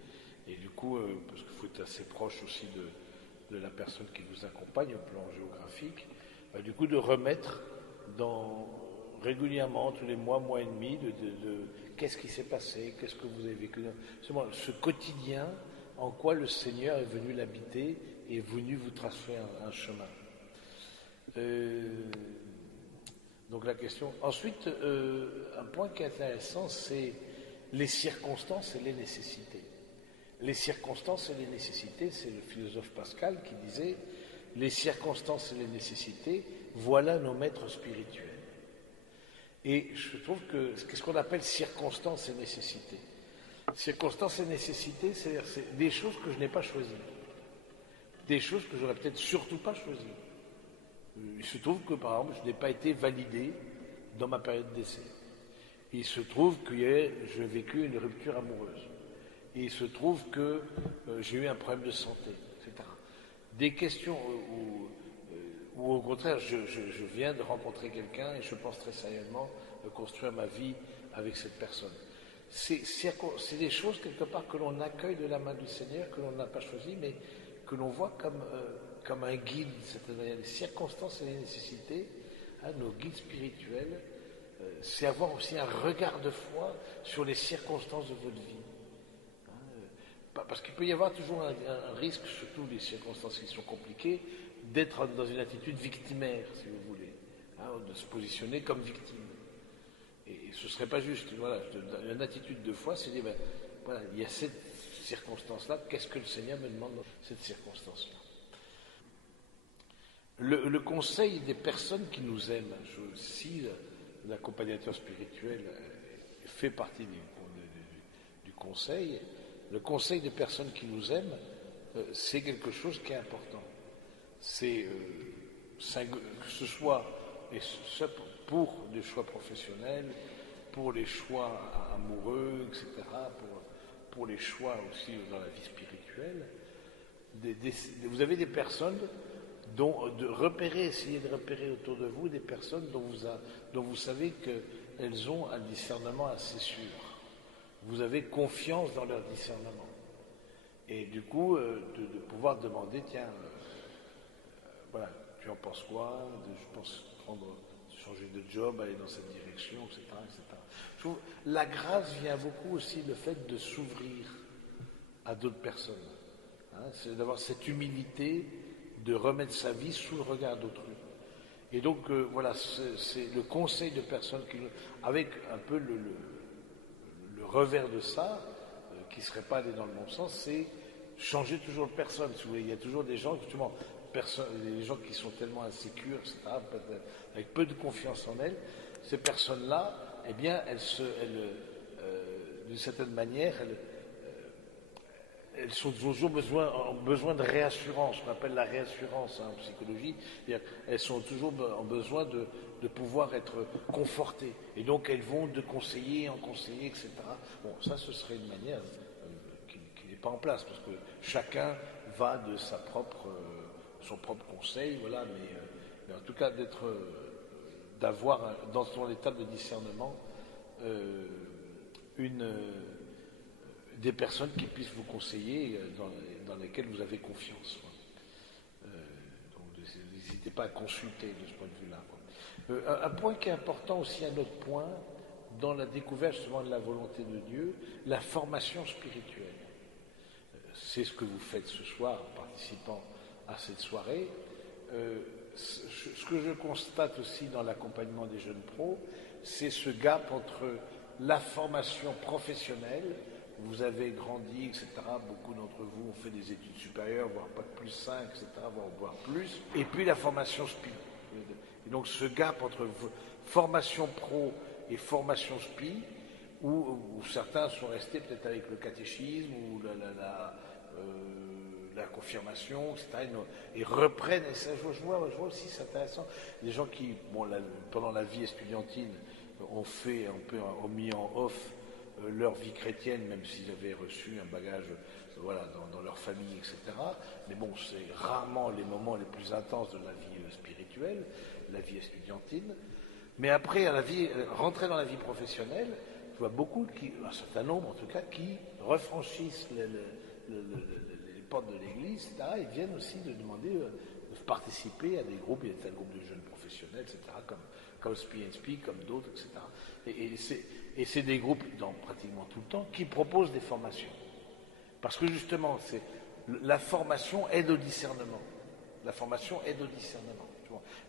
et du coup, parce qu'il faut être assez proche aussi de la personne qui vous accompagne au plan géographique, du coup, de remettre régulièrement, tous les mois et demi, de qu'est-ce qui s'est passé, qu'est-ce que vous avez vécu, ce quotidien, en quoi le Seigneur est venu l'habiter et est venu vous tracer un chemin. Donc la question. Ensuite, un point qui est intéressant, c'est les circonstances et les nécessités. Les circonstances et les nécessités, c'est le philosophe Pascal qui disait « Les circonstances et les nécessités, voilà nos maîtres spirituels ». Et je trouve que qu'est-ce qu'on appelle circonstances et nécessités? Circonstances et nécessités, c'est-à-dire c'est des choses que je n'ai pas choisies. des choses que j'aurais peut-être surtout pas choisies. Il se trouve que, par exemple, je n'ai pas été validé dans ma période d'essai. Il se trouve que j'ai vécu une rupture amoureuse. Et il se trouve que j'ai eu un problème de santé, etc. Des questions où au contraire, je viens de rencontrer quelqu'un et je pense très sérieusement construire ma vie avec cette personne. C'est des choses, quelque part, que l'on accueille de la main du Seigneur, que l'on n'a pas choisi, mais que l'on voit comme un guide, c'est-à-dire les circonstances et les nécessités, nos guides spirituels, c'est avoir aussi un regard de foi sur les circonstances de votre vie. Parce qu'il peut y avoir toujours un risque, surtout les circonstances qui sont compliquées, d'être dans une attitude victimaire, si vous voulez, de se positionner comme victime. Et ce ne serait pas juste. Voilà, une attitude de foi, c'est dire, voilà, il y a cette circonstance-là, qu'est-ce que le Seigneur me demande dans cette circonstance-là? Le conseil des personnes qui nous aiment, si l'accompagnateur spirituel fait partie du conseil, le conseil des personnes qui nous aiment, c'est quelque chose qui est important. C'est que ce soit pour des choix professionnels, pour les choix amoureux, etc., pour les choix aussi dans la vie spirituelle. Vous avez des personnes essayez de repérer autour de vous des personnes dont vous savez qu'elles ont un discernement assez sûr. Vous avez confiance dans leur discernement. Et du coup, de pouvoir demander, tiens, voilà, tu en penses quoi? Je pense changer de job, aller dans cette direction, etc. etc. Je trouve, la grâce vient beaucoup aussi le fait de s'ouvrir à d'autres personnes. C'est d'avoir cette humilité de remettre sa vie sous le regard d'autrui. Et donc, voilà, c'est le conseil de personnes avec un peu le revers de ça, qui ne serait pas allé dans le bon sens, c'est changer toujours de personne. Si vous voulez. Il y a toujours des gens, justement, des gens qui sont tellement insécures, etc., avec peu de confiance en elles. Ces personnes-là, eh bien, d'une certaine manière, elles sont toujours besoin de réassurance, on appelle la réassurance en psychologie, c'est-à-dire elles sont toujours en besoin de pouvoir être confortées, et donc elles vont de conseiller en conseiller, etc. Bon, ça ce serait une manière qui n'est pas en place, parce que chacun va de son propre conseil, voilà, mais en tout cas d'avoir dans son état de discernement des personnes qui puissent vous conseiller, dans lesquelles vous avez confiance. Donc n'hésitez pas à consulter de ce point de vue-là. Un point qui est important aussi, un autre point, dans la découverte justement de la volonté de Dieu, la formation spirituelle. C'est ce que vous faites ce soir en participant à cette soirée. Ce que je constate aussi dans l'accompagnement des jeunes pros, c'est ce gap entre la formation professionnelle. Vous avez grandi, etc. Beaucoup d'entre vous ont fait des études supérieures, voire pas de plus 5, etc., voire plus. Et puis la formation SPI. Et donc ce gap entre formation pro et formation SPI, où certains sont restés peut-être avec le catéchisme ou la confirmation, etc., et reprennent. Et ça, je vois aussi, c'est intéressant, des gens qui, pendant la vie estudiantine, ont mis en off leur vie chrétienne, même s'ils avaient reçu un bagage dans leur famille, etc. Mais bon, c'est rarement les moments les plus intenses de la vie spirituelle, la vie estudiantine. Mais après, rentrer dans la vie professionnelle, je vois beaucoup, un certain nombre en tout cas, qui refranchissent les portes de l'église, etc., et viennent aussi de demander de participer à des groupes, il y a tel groupe de jeunes professionnels, etc., comme SPI, comme d'autres, etc. Et c'est des groupes, dans pratiquement tout le temps, qui proposent des formations. Parce que justement, la formation aide au discernement. La formation aide au discernement.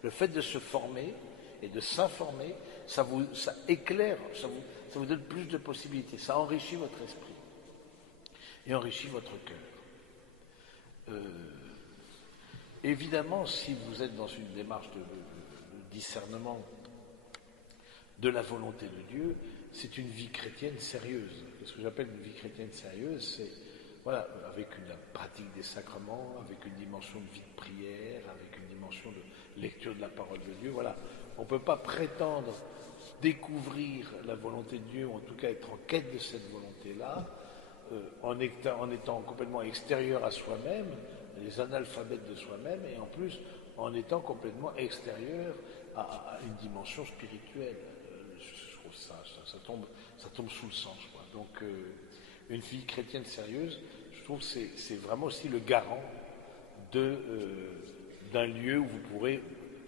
Le fait de se former et de s'informer, ça éclaire, ça vous donne plus de possibilités, ça enrichit votre esprit et enrichit votre cœur. Évidemment, si vous êtes dans une démarche de discernement de la volonté de Dieu, c'est une vie chrétienne sérieuse. Ce que j'appelle une vie chrétienne sérieuse, c'est voilà, avec une pratique des sacrements, avec une dimension de vie de prière, avec une dimension de lecture de la parole de Dieu. Voilà, on ne peut pas prétendre découvrir la volonté de Dieu, ou en tout cas être en quête de cette volonté-là, en étant complètement extérieur à soi-même, les analphabètes de soi-même, et en plus en étant complètement extérieur à une dimension spirituelle. Je trouve ça tombe sous le sens, quoi. Donc une vie chrétienne sérieuse, je trouve que c'est vraiment aussi le garant d'un lieu où vous pourrez,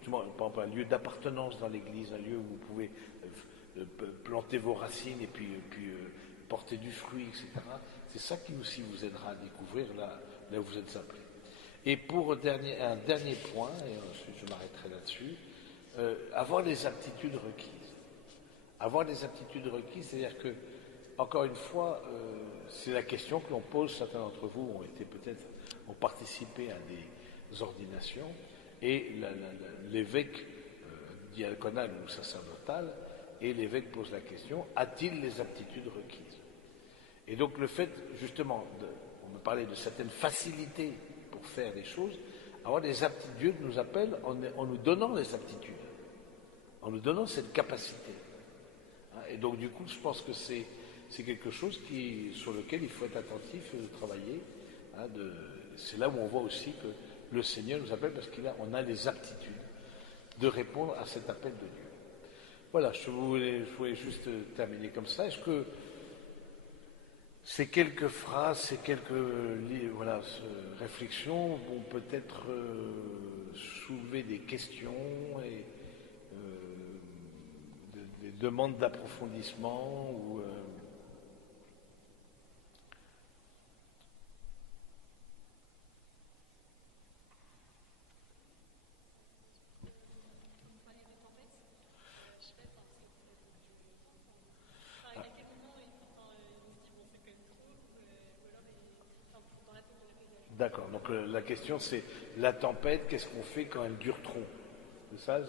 par exemple, un lieu d'appartenance dans l'Église, un lieu où vous pouvez planter vos racines et puis porter du fruit, etc. C'est ça qui aussi vous aidera à découvrir là où vous êtes appelés. Et pour un dernier point, et ensuite je m'arrêterai là-dessus, avoir les aptitudes requises. Avoir les aptitudes requises, c'est-à-dire que, encore une fois, c'est la question que l'on pose. Certains d'entre vous ont participé à des ordinations, et l'évêque diaconal ou sacerdotal, et l'évêque pose la question: a-t-il les aptitudes requises? Et donc le fait, justement, on me parlait de certaines facilités pour faire des choses, avoir des aptitudes, Dieu nous appelle en nous donnant les aptitudes, en nous donnant cette capacité. Et donc du coup, je pense que c'est quelque chose sur lequel il faut être attentif et travailler. C'est là où on voit aussi que le Seigneur nous appelle, parce qu'on a les aptitudes de répondre à cet appel de Dieu. Voilà, je voulais juste terminer comme ça. Est-ce que ces quelques phrases, ces quelques réflexions vont peut-être soulever des questions et des demandes d'approfondissement ou D'accord, donc la question c'est la tempête, qu'est-ce qu'on fait quand elle dure trop? C'est ça?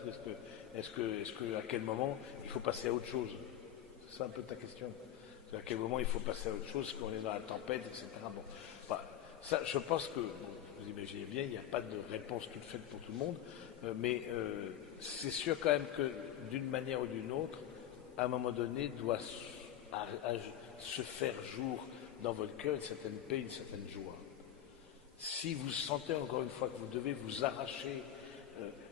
Est-ce que à quel moment il faut passer à autre chose? C'est ça un peu ta question? À quel moment il faut passer à autre chose quand on est dans la tempête, etc. Bon, ça, je pense que, vous imaginez bien, il n'y a pas de réponse toute faite pour tout le monde, mais c'est sûr quand même que d'une manière ou d'une autre, à un moment donné, doit se faire jour dans votre cœur une certaine paix, une certaine joie. Si vous sentez encore une fois que vous devez vous arracher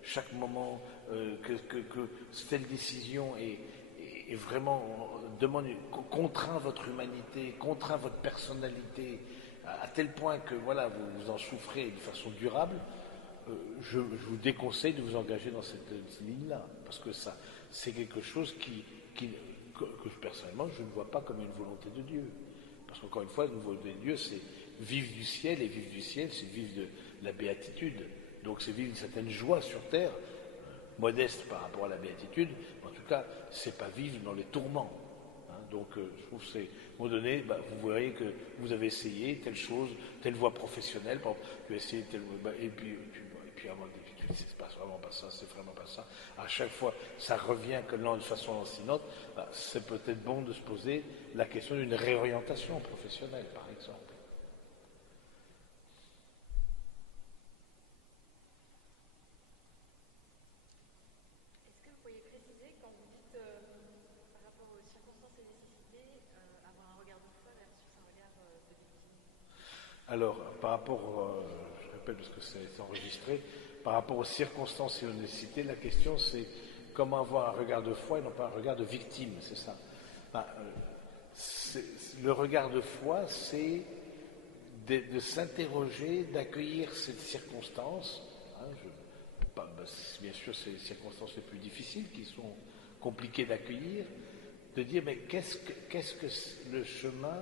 chaque moment, que telle décision est vraiment contraint votre humanité, contraint votre personnalité, à tel point que voilà, vous en souffrez de façon durable, je vous déconseille de vous engager dans cette ligne-là, parce que ça, c'est quelque chose que personnellement, je ne vois pas comme une volonté de Dieu. Parce qu'encore une fois, la volonté de Dieu, c'est vivre du ciel, et vivre du ciel, c'est vivre de la béatitude. Donc c'est vivre une certaine joie sur terre, modeste par rapport à la béatitude, mais en tout cas, c'est pas vivre dans les tourments. Donc je trouve que c'est, à un moment donné, vous voyez que vous avez essayé telle chose, telle voie professionnelle, par exemple, vous avez essayé telle et puis avant c'est pas vraiment pas ça, c'est vraiment pas ça. À chaque fois, ça revient que de façon lancinante. C'est peut-être bon de se poser la question d'une réorientation professionnelle, par exemple. Est-ce que vous pourriez préciser, quand vous dites par rapport aux circonstances et nécessités, avoir un regard de foi versus un regard de victime? Alors, par rapport, je répète parce que ça a été enregistré, par rapport aux circonstances et aux nécessités, la question c'est comment avoir un regard de foi et non pas un regard de victime, c'est ça. Le regard de foi, c'est de s'interroger, d'accueillir cette circonstance. Bien sûr, c'est les circonstances les plus difficiles qui sont compliquées d'accueillir, de dire mais qu'est-ce que le chemin,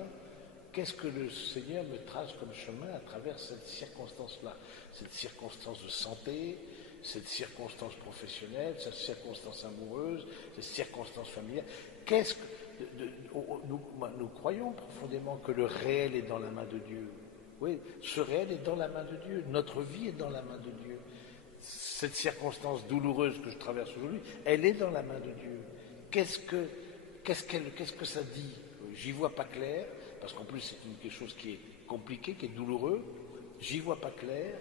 qu'est-ce que le Seigneur me trace comme chemin à travers cette circonstance-là, cette circonstance de santé, cette circonstance professionnelle, cette circonstance amoureuse, cette circonstance familiale. Nous croyons profondément que le réel est dans la main de Dieu. Oui, ce réel est dans la main de Dieu. Notre vie est dans la main de Dieu. Cette circonstance douloureuse que je traverse aujourd'hui, elle est dans la main de Dieu. Qu'est-ce que ça dit? J'y vois pas clair, parce qu'en plus c'est quelque chose qui est compliqué, qui est douloureux, j'y vois pas clair,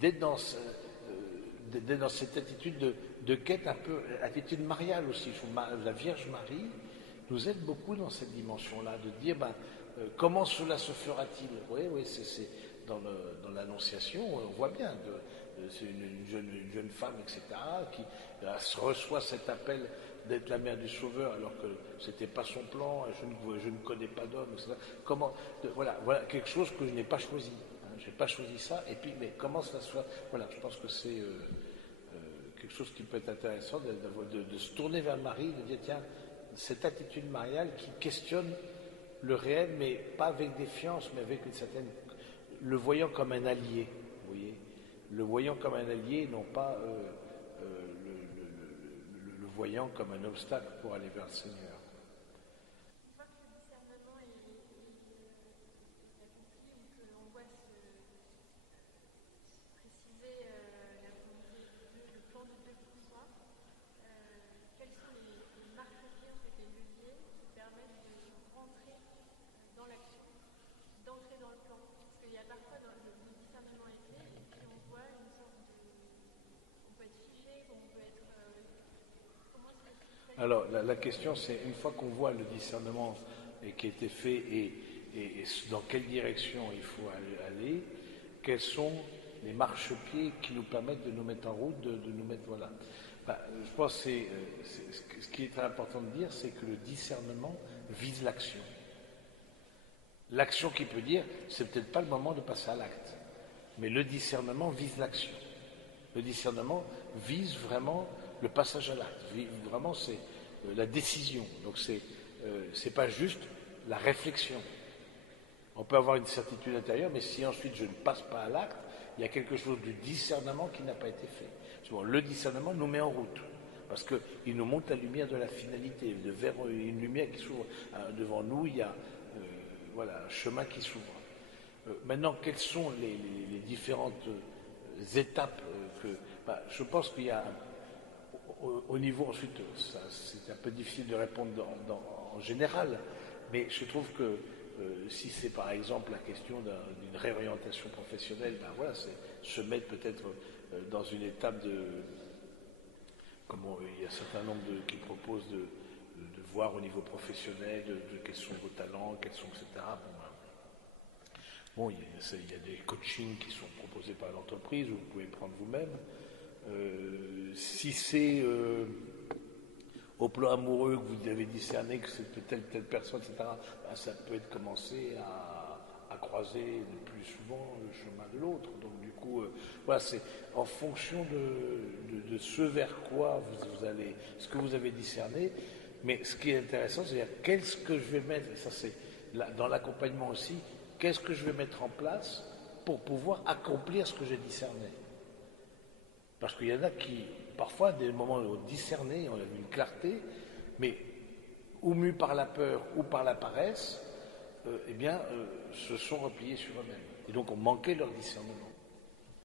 d'être dans cette attitude de quête un peu, attitude mariale aussi. La Vierge Marie nous aide beaucoup dans cette dimension-là, de dire comment cela se fera-t-il. Oui, c'est dans l'Annonciation, on voit bien, c'est une jeune femme, etc., qui reçoit cet appel d'être la mère du Sauveur, alors que c'était pas son plan, je ne connais pas d'homme, etc. Voilà quelque chose que je n'ai pas choisi. Je n'ai pas choisi ça, et puis, mais comment ça soit. Voilà, je pense que c'est quelque chose qui peut être intéressant de se tourner vers Marie, de dire tiens, cette attitude mariale qui questionne le réel, mais pas avec défiance, mais avec une certaine. Le voyant comme un allié, vous voyez, le voyant comme un allié, non pas le voyant comme un obstacle pour aller vers le Seigneur. Une fois que le discernement est accompli, ou que l'on voit se préciser la volonté de Dieu, le plan de Dieu pour soi, quels sont les marqueurs, en fait, les leviers qui permettent de rentrer dans l'action, d'entrer dans le plan? Parce qu'il y a parfois le discernement est fait, et puis on voit une sorte de. On peut être figé, on peut être. Comment est-ce que c'est fait? Alors, la question, c'est une fois qu'on voit le discernement qui a été fait et dans quelle direction il faut aller, quels sont les marchepieds qui nous permettent de nous mettre en route, de nous mettre. Voilà. Je pense que ce qui est très important de dire, c'est que le discernement vise l'action. L'action qui peut dire, c'est peut-être pas le moment de passer à l'acte, mais le discernement vise l'action. Le discernement vise vraiment le passage à l'acte. Vraiment, c'est la décision. Donc, c'est pas juste la réflexion. On peut avoir une certitude intérieure, mais si ensuite je ne passe pas à l'acte, il y a quelque chose du discernement qui n'a pas été fait. Souvent, le discernement nous met en route, parce qu'il nous montre la lumière de la finalité, vers une lumière qui s'ouvre. Devant nous, il y a un chemin qui s'ouvre. Maintenant, quelles sont les différentes étapes je pense qu'il y a au niveau, ensuite, c'est un peu difficile de répondre en général, mais je trouve que si c'est par exemple la question d'une réorientation professionnelle, c'est se mettre peut-être dans une étape il y a un certain nombre qui proposent de voir au niveau professionnel de quels sont vos talents, quels sont, etc. Il y a des coachings qui sont proposés par l'entreprise, vous pouvez prendre vous-même. Si c'est au plan amoureux que vous avez discerné que c'est telle personne, etc., ça peut être commencé à croiser le plus souvent le chemin de l'autre. Donc du coup, c'est en fonction de ce vers quoi vous allez, ce que vous avez discerné. Mais ce qui est intéressant, c'est qu'est-ce que je vais mettre, et ça c'est dans l'accompagnement aussi, qu'est-ce que je vais mettre en place pour pouvoir accomplir ce que j'ai discerné. Parce qu'il y en a qui, parfois, à des moments où on discerné, on a vu une clarté, mais ou mus par la peur ou par la paresse, se sont repliés sur eux-mêmes. Et donc on manquait leur discernement.